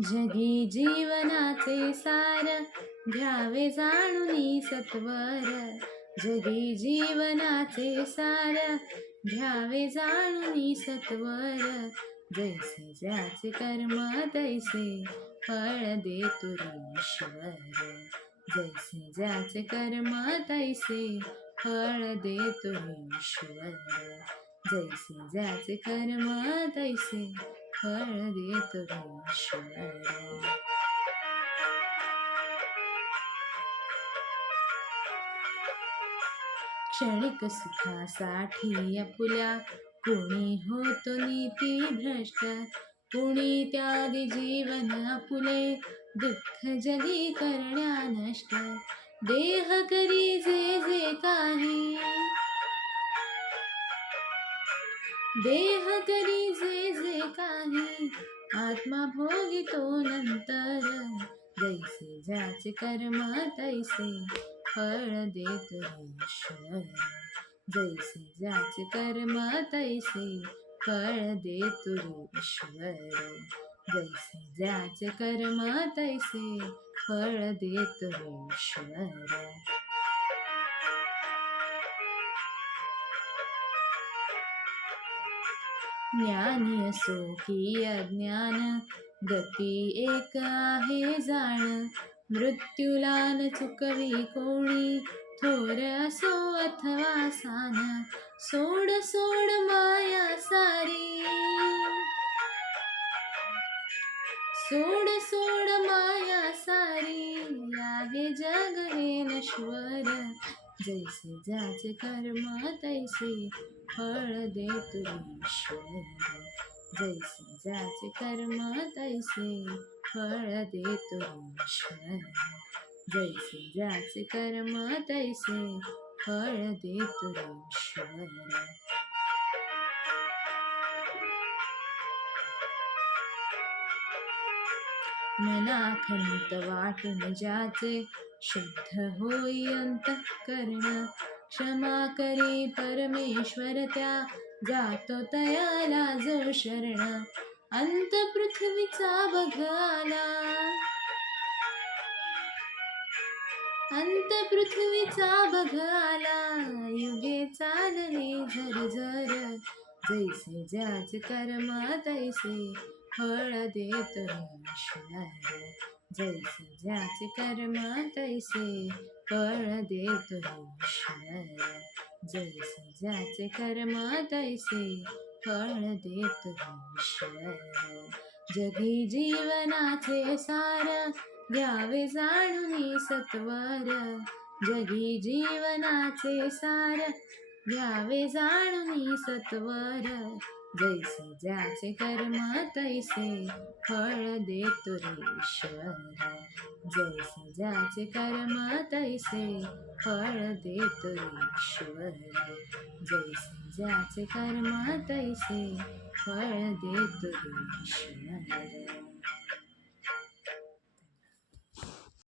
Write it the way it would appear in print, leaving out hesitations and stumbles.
जगी जीवनाचे सार, घ्यावे जाणूनी सत्वर. जगी जीवनाचे सार, घ्यावे जाणूनी सत्वर. जैसे ज्याचे कर्म तैसे फळ देतो ईश्वर. जैसे ज्याचे कर्म तैसे फळ देतो ईश्वर. जैसे ज्याचे कर्म तैसे फळ देतो ईश्वर. क्षणिक सुखासाठी आपुल्या कोणी होतो नीती भ्रष्ट. कुणी त्यागी जीवन आपुले, दुःख जगी करण्या नष्ट. देह करी जे जे काही, देह करी जे जे काही, आत्मा भोगितो नंतर. जैसे ज्याचे कर्म तैसे फळ देतो ईश्वर. जैसे ज्याचे कर्म तैसे फळ देतो ईश्वर. जैसे ज्याचे कर्म तैसे फळ देतो ईश्वर. ज्ञानी असो की अज्ञान, गती एक आहे जाण. मृत्यूला न चुकवी कोणी, थोर असो अथवा सान. सोड सोड माया सारी, सोड सोड माया सारी. आहे जग हे नश्वर. जैसे ज्याचे कर्म तैसे फळ देतो ईश्वर. जैसे ज्याचे कर्म तैसे फळ देतो ईश्वर. जैसे ज्याचे कर्म तैसे फळ देतो ईश्वर. मनाखंत वाटून ज्याचे, शुद्ध होई अंतःकरण. क्षमा करी परमेश्वर त्या, जातो तयाला जो शरण. अंत पृथ्वीचा बघ आला, अंत पृथ्वीचा बघ आला. युगे चालली झरझर. जैसे ज्याचे कर्म तैसे फळ देतो ईश्वर. जैसे ज्याचे कर्म तैसे फळ देतो ईश्वर. जैसे ज्याचे कर्म तैसे फळ देतो ईश्वर. जगी जीवनाचे सार, घ्यावे जाणूनी सत्वर. जगी जीवनाचे सार, घ्यावे जाणूनी सत्वर. जैसे ज्याचे कर्म तैसे फळ देतो ईश्वर. जैसे ज्याचे कर्म तैसे फळ देतो ईश्वर. जैसे ज्याचे कर्म तैसे फळ देतो ईश्वर.